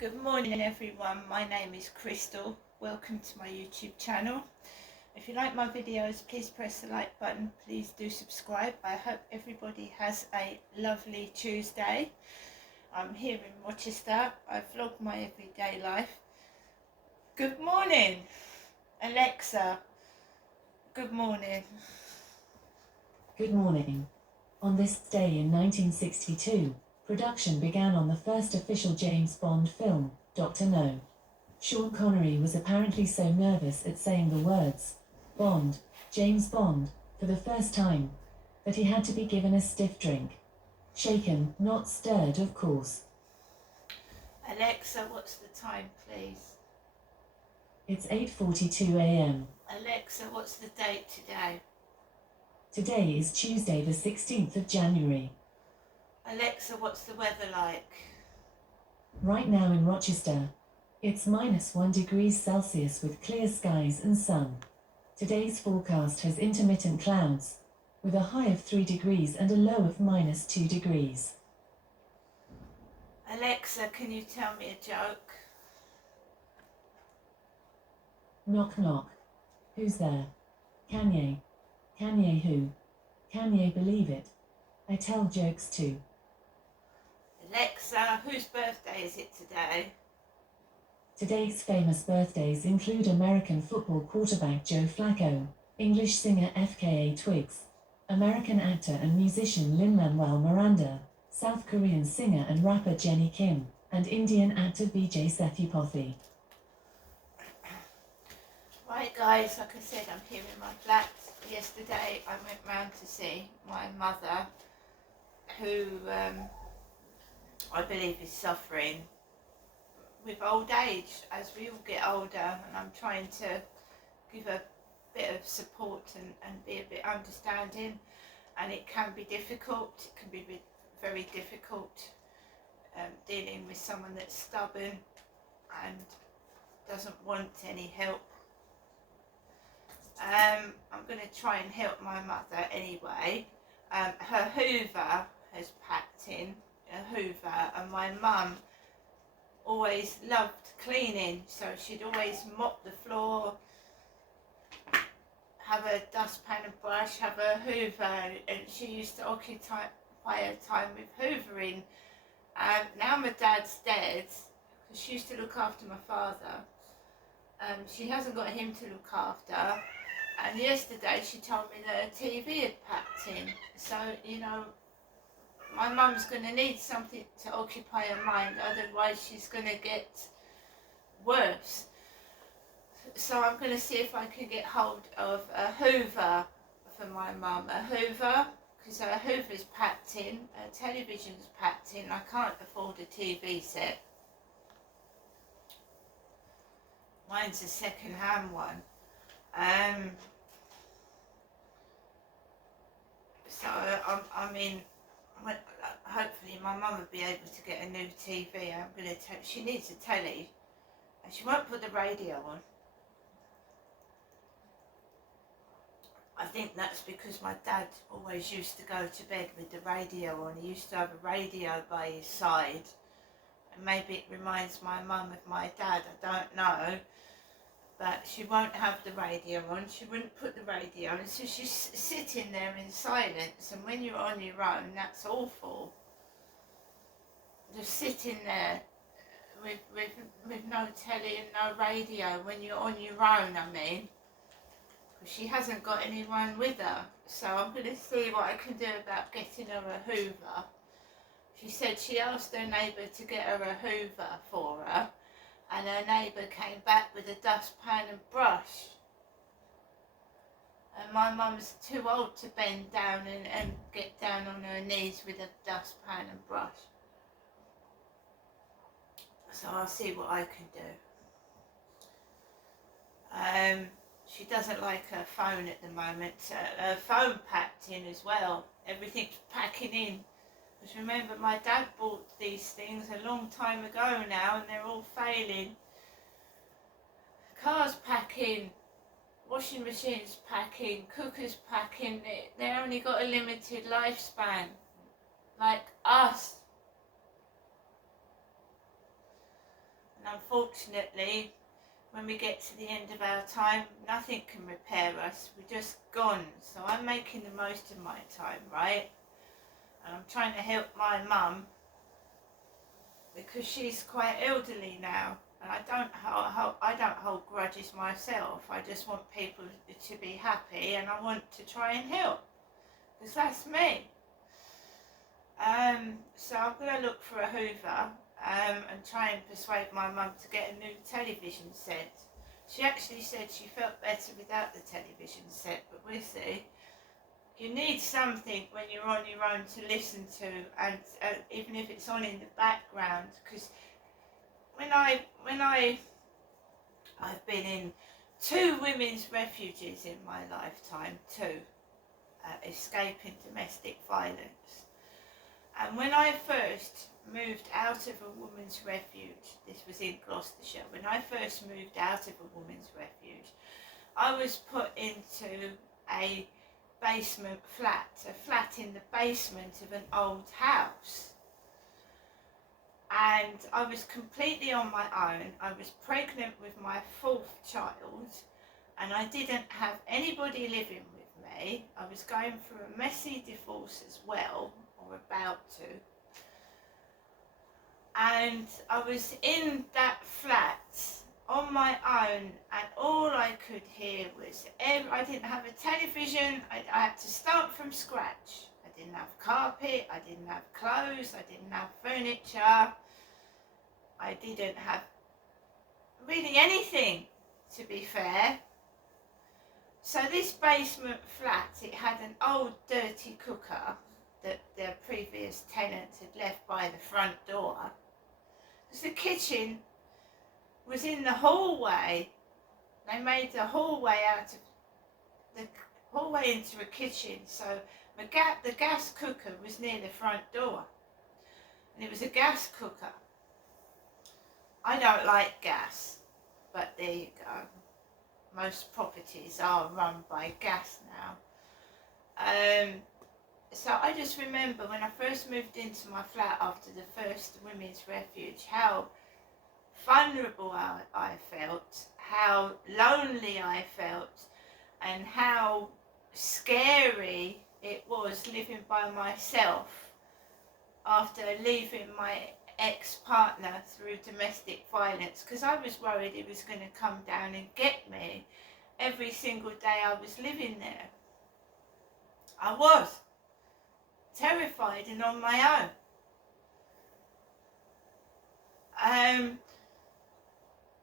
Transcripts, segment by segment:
Good morning everyone, my name is Crystal. Welcome to my YouTube channel. If you like my videos, please press the like button, please do subscribe. I hope everybody has a lovely Tuesday. I'm here in Rochester. I vlog my everyday life. Good morning, Alexa. Good morning. Good morning. On this day in 1962, production began on the first official James Bond film, Dr. No. Sean Connery was apparently so nervous at saying the words, Bond, James Bond, for the first time, that he had to be given a stiff drink. Shaken, not stirred, of course. Alexa, what's the time, please? It's 8:42 a.m. Alexa, what's the date today? Today is Tuesday the 16th of January. Alexa, what's the weather like? Right now in Rochester, it's -1 degrees Celsius with clear skies and sun. Today's forecast has intermittent clouds, with a high of 3 degrees and a low of -2 degrees. Alexa, can you tell me a joke? Knock knock. Who's there? Kanye. Kanye who? Kanye believe it. I tell jokes too. Alexa, whose birthday is it today? Today's famous birthdays include American football quarterback Joe Flacco, English singer FKA Twigs, American actor and musician Lin-Manuel Miranda, South Korean singer and rapper Jennie Kim, and Indian actor Vijay Sethupathi. Right guys, like I said, I'm here in my flat. Yesterday I went round to see my mother, who I believe is suffering with old age, as we all get older, and I'm trying to give a bit of support and be a bit understanding, and it can be difficult. It can be very difficult dealing with someone that's stubborn and doesn't want any help. I'm going to try and help my mother anyway. Her Hoover has packed in, a Hoover, and my mum always loved cleaning, so she'd always mop the floor, have a dustpan and brush, have a Hoover, and she used to occupy her time with hoovering. Now my dad's dead, because she used to look after my father. She hasn't got him to look after, and yesterday she told me that her TV had packed in, so you know, my mum's going to need something to occupy her mind, otherwise she's going to get worse. So I'm going to see if I can get hold of a Hoover for my mum. A Hoover, because her Hoover's packed in, her television's packed in, I can't afford a TV set. Mine's a second-hand one. So I mean, hopefully my mum will be able to get a new TV. I'm going to she needs a telly, and she won't put the radio on. I think that's because my dad always used to go to bed with the radio on. He used to have a radio by his side, and maybe it reminds my mum of my dad, I don't know. But she won't have the radio on, she wouldn't put the radio on, so she's sitting there in silence, and when you're on your own, that's awful. Just sitting there with no telly and no radio when you're on your own, I mean. Because she hasn't got anyone with her, so I'm going to see what I can do about getting her a Hoover. She said she asked her neighbour to get her a Hoover for her, and her neighbour came back with a dustpan and brush. And my mum's too old to bend down and get down on her knees with a dustpan and brush. So I'll see what I can do. She doesn't like her phone at the moment. Her phone packed in as well. Everything's packing in. Because remember, my dad bought these things a long time ago now, and they're all failing. Cars packing, washing machines packing, cookers packing. They only got a limited lifespan, like us. And unfortunately, when we get to the end of our time, nothing can repair us. We're just gone. So I'm making the most of my time, right? And I'm trying to help my mum because she's quite elderly now. And I don't hold grudges myself. I just want people to be happy, and I want to try and help because that's me. So I'm going to look for a Hoover and try and persuade my mum to get a new television set. She actually said she felt better without the television set, but we'll see. You need something when you're on your own to listen to, and even if it's on in the background, because I've been in 2 women's refuges in my lifetime, 2, escaping domestic violence. And when I first moved out of a woman's refuge, this was in Gloucestershire, when I first moved out of a woman's refuge, I was put into a basement flat, a flat in the basement of an old house. And I was completely on my own. I was pregnant with my 4th child, and I didn't have anybody living with me. I was going through a messy divorce as well, or about to. And I was in that flat on my own, and all I could hear was, I didn't have a television. I had to start from scratch. I didn't have carpet, I didn't have clothes, I didn't have furniture, I didn't have really anything, to be fair. So this basement flat, it had an old dirty cooker that their previous tenant had left by the front door. Because the kitchen was in the hallway. They made the hallway out of the hallway into a kitchen, so the gas cooker was near the front door, and it was a gas cooker. I don't like gas, but there you go. Most properties are run by gas now. So I just remember when I first moved into my flat after the first women's refuge, how vulnerable I felt, how lonely I felt, and how scary it was living by myself after leaving my ex-partner through domestic violence, because I was worried he was going to come down and get me every single day I was living there. I was terrified and on my own.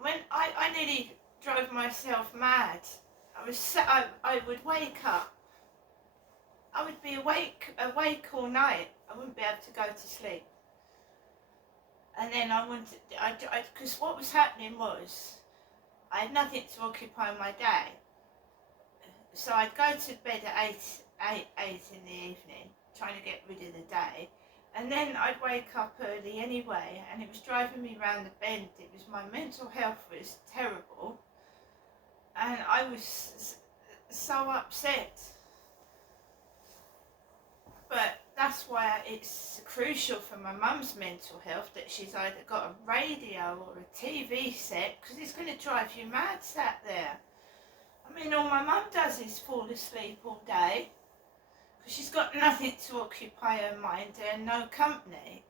When I nearly drove myself mad. I would wake up. I would be awake all night. I wouldn't be able to go to sleep. And then because what was happening was, I had nothing to occupy my day. So I'd go to bed at 8 in the evening, trying to get rid of the day. And then I'd wake up early anyway, and it was driving me round the bend. It was, my mental health was terrible. And I was so upset. But that's why it's crucial for my mum's mental health that she's either got a radio or a TV set, because it's going to drive you mad sat there. I mean, all my mum does is fall asleep all day, because she's got nothing to occupy her mind and no company.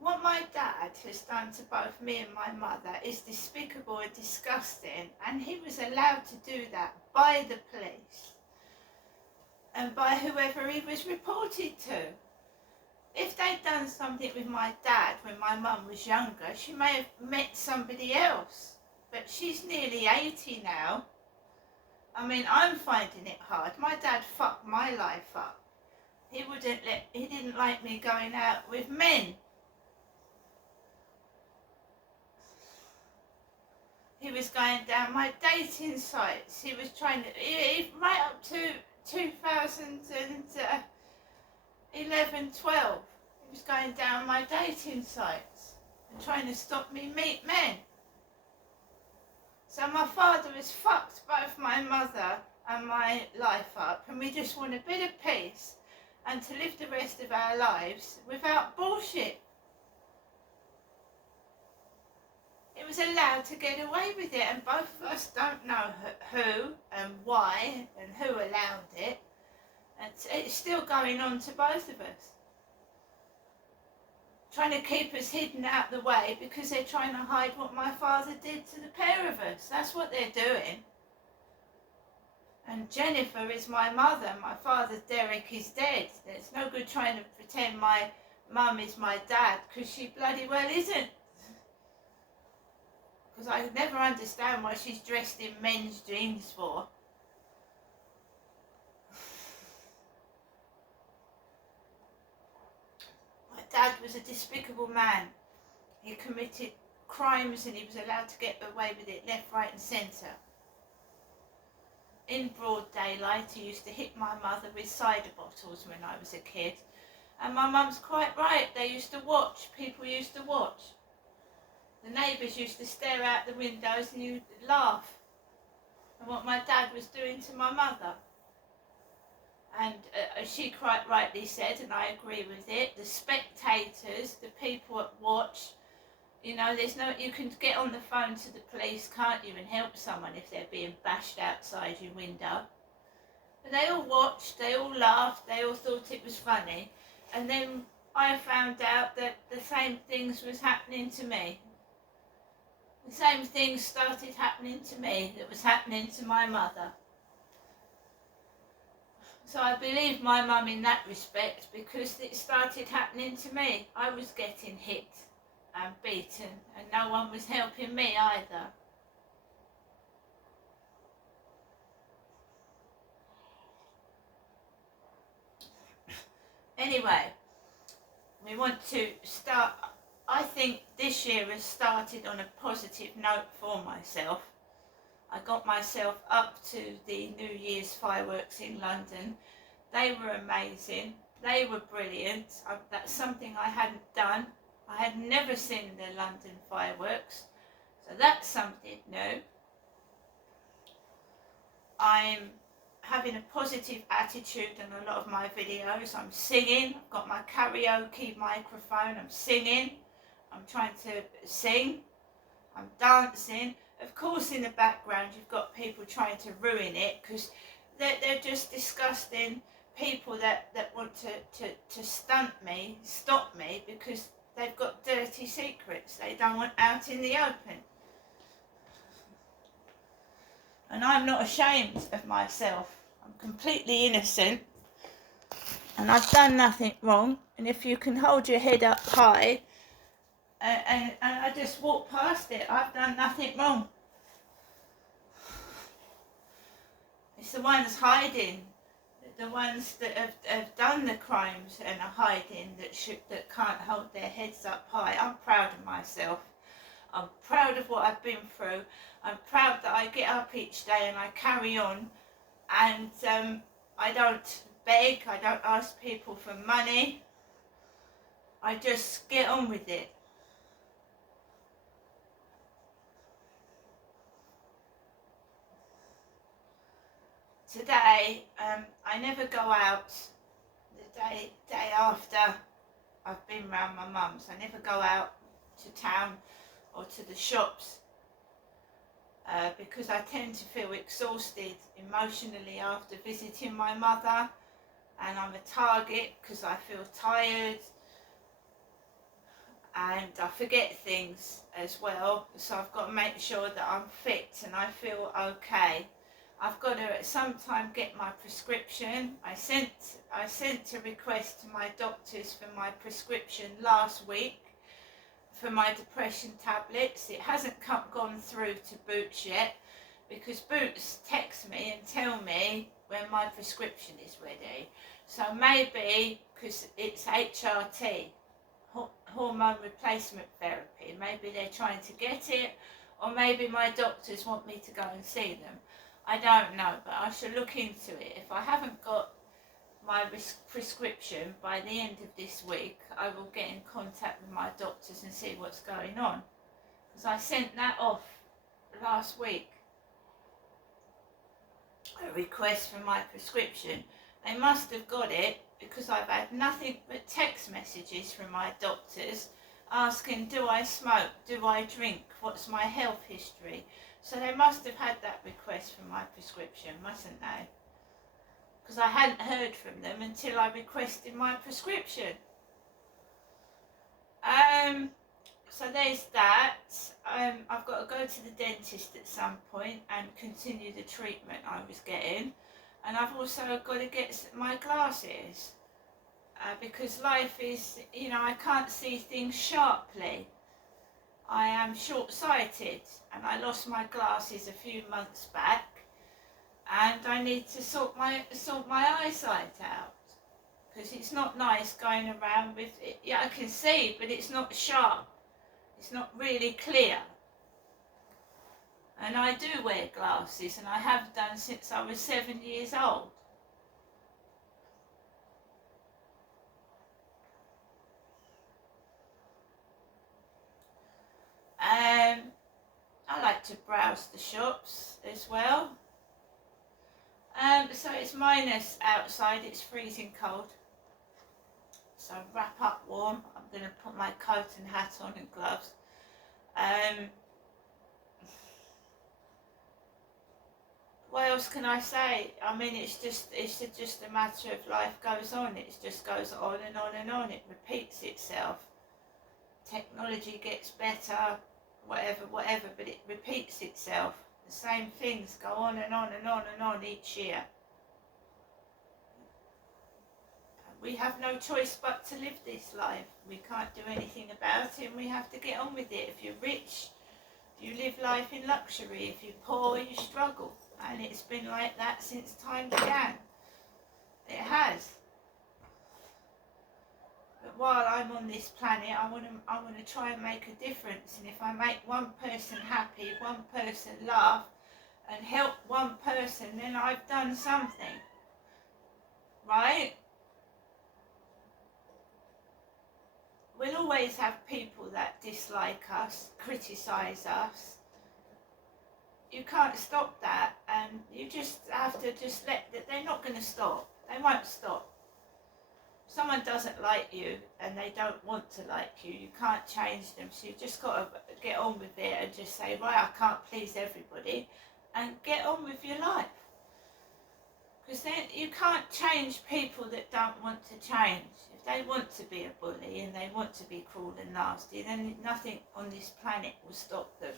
What my dad has done to both me and my mother is despicable and disgusting, and he was allowed to do that by the police and by whoever he was reported to. If they'd done something with my dad when my mum was younger, she may have met somebody else. But she's nearly 80 now. I mean, I'm finding it hard. My dad fucked my life up. He didn't like me going out with men. He was going down my dating sites. He was trying to, right up to 2011, 12, he was going down my dating sites and trying to stop me meet men. So my father has fucked both my mother and my life up, and we just want a bit of peace and to live the rest of our lives without bullshit. It was allowed to get away with it, and both of us don't know who and why and who allowed it. And it's still going on to both of us. Trying to keep us hidden out the way because they're trying to hide what my father did to the pair of us. That's what they're doing. And Jennifer is my mother. My father, Derek, is dead. It's no good trying to pretend my mum is my dad, because she bloody well isn't. Because I never understand why she's dressed in men's jeans for. My dad was a despicable man. He committed crimes and he was allowed to get away with it left, right and centre. In broad daylight, he used to hit my mother with cider bottles when I was a kid. And my mum's quite right, they used to watch, people used to watch. The neighbours used to stare out the windows and you'd laugh at what my dad was doing to my mother. And as she quite rightly said, and I agree with it, the spectators, the people that watch, you know, you can get on the phone to the police, can't you, and help someone if they're being bashed outside your window. But they all watched, they all laughed, they all thought it was funny. And then I found out that the same things was happening to me. The same things started happening to me that was happening to my mother. So I believe my mum in that respect, because it started happening to me. I was getting hit and beaten and no one was helping me either. Anyway, we want to start. I think this year has started on a positive note for myself. I got myself up to the New Year's fireworks in London. They were amazing. They were brilliant. That's something I hadn't done. I had never seen the London fireworks. So that's something new. I'm having a positive attitude in a lot of my videos. I'm singing. I've got my karaoke microphone. I'm singing. I'm trying to sing. I'm dancing. Of course, in the background, you've got people trying to ruin it, because they're just disgusting people that want to stop me, because they've got dirty secrets they don't want out in the open. And I'm not ashamed of myself. I'm completely innocent. And I've done nothing wrong. And if you can hold your head up high, and I just walk past it, I've done nothing wrong. It's the ones hiding, the ones that have done the crimes and are hiding, that can't hold their heads up high. I'm proud of myself. I'm proud of what I've been through. I'm proud that I get up each day and I carry on, and I don't beg, I don't ask people for money. I just get on with it. Today, I never go out the day after I've been round my mum's. I never go out to town or to the shops because I tend to feel exhausted emotionally after visiting my mother, and I'm a target because I feel tired and I forget things as well, so I've got to make sure that I'm fit and I feel okay. I've got to at some time get my prescription. I sent a request to my doctors for my prescription last week for my depression tablets. It hasn't gone through to Boots yet, because Boots texts me and tell me when my prescription is ready. So maybe, because it's HRT, hormone replacement therapy, maybe they're trying to get it, or maybe my doctors want me to go and see them. I don't know, but I shall look into it. If I haven't got my prescription by the end of this week, I will get in contact with my doctors and see what's going on, because I sent that off last week, a request for my prescription. They must have got it, because I've had nothing but text messages from my doctors asking, do I smoke, do I drink, what's my health history. So they must have had that request for my prescription, mustn't they? Because I hadn't heard from them until I requested my prescription. So there's that. I've got to go to the dentist at some point and continue the treatment I was getting. And I've also got to get my glasses. Because life is, I can't see things sharply. I am short-sighted and I lost my glasses a few months back, and I need to sort my eyesight out, because it's not nice going around with it. Yeah, I can see, but it's not sharp. It's not really clear. And I do wear glasses, and I have done since I was 7 years old. I like to browse the shops as well. So it's minus outside, it's freezing cold. So wrap up warm. I'm going to put my coat and hat on and gloves. What else can I say? I mean, it's just a matter of life goes on. It just goes on and on and on. It repeats itself. Technology gets better, whatever, but it repeats itself. The same things go on and on and on and on each year. We have no choice but to live this life. We can't do anything about it, and we have to get on with it. If you're rich, you live life in luxury. If you're poor, you struggle. And it's been like that since time began. It has. But while I'm on this planet, I want to try and make a difference. And if I make one person happy, one person laugh, and help one person, then I've done something. Right? We'll always have people that dislike us, criticise us. You can't stop that, and you just have to just let that. They're not going to stop. They won't stop. If someone doesn't like you and they don't want to like you, you can't change them. So you've just got to get on with it and just say, right, I can't please everybody, and get on with your life. Because then you can't change people that don't want to change. If they want to be a bully and they want to be cruel and nasty, then nothing on this planet will stop them.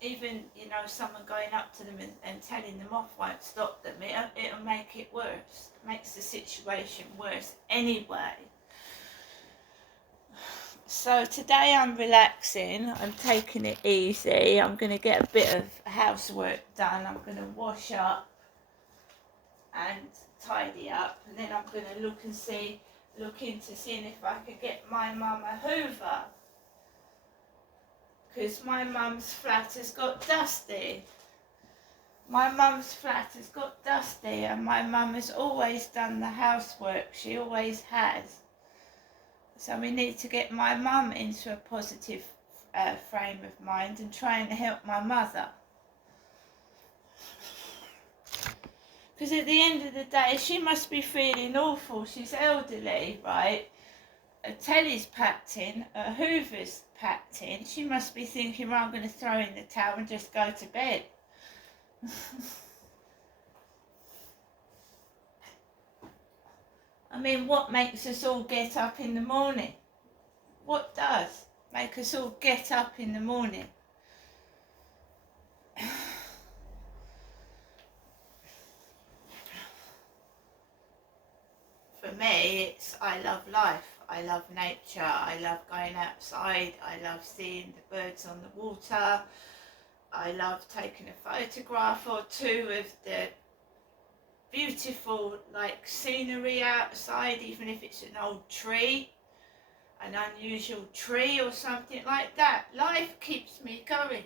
Even, someone going up to them and telling them off won't stop them. It'll make it worse. It makes the situation worse anyway. So today I'm relaxing. I'm taking it easy. I'm going to get a bit of housework done. I'm going to wash up and tidy up, and then I'm going to look into seeing if I could get my mum a Hoover, because my mum's flat has got dusty. My mum's flat has got dusty, and my mum has always done the housework. She always has. So we need to get my mum into a positive frame of mind and try and help my mother. Because at the end of the day, she must be feeling awful. She's elderly, right? A telly's packed in, a Hoover's packed in. She must be thinking, well, I'm going to throw in the towel and just go to bed. I mean, what makes us all get up in the morning? What does make us all get up in the morning? For me, it's I love life, I love nature, I love going outside, I love seeing the birds on the water, I love taking a photograph or two of the beautiful scenery outside, even if it's an old tree, an unusual tree or something like that. Life keeps me going.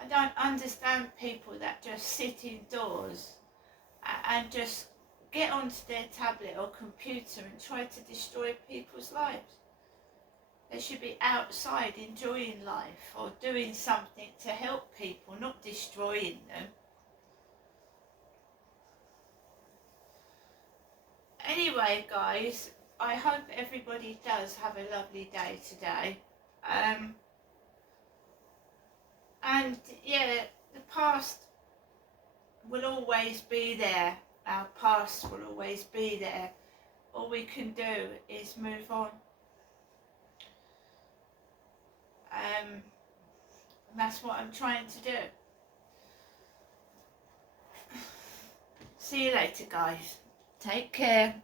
I don't understand people that just sit indoors and just get onto their tablet or computer and try to destroy people's lives. They should be outside enjoying life or doing something to help people, not destroying them. Anyway, anyway, guys, I hope everybody does have a lovely day today. And yeah, the past will always be there. Our past will always be there. All we can do is move on. And that's what I'm trying to do. See you later, guys. Take care.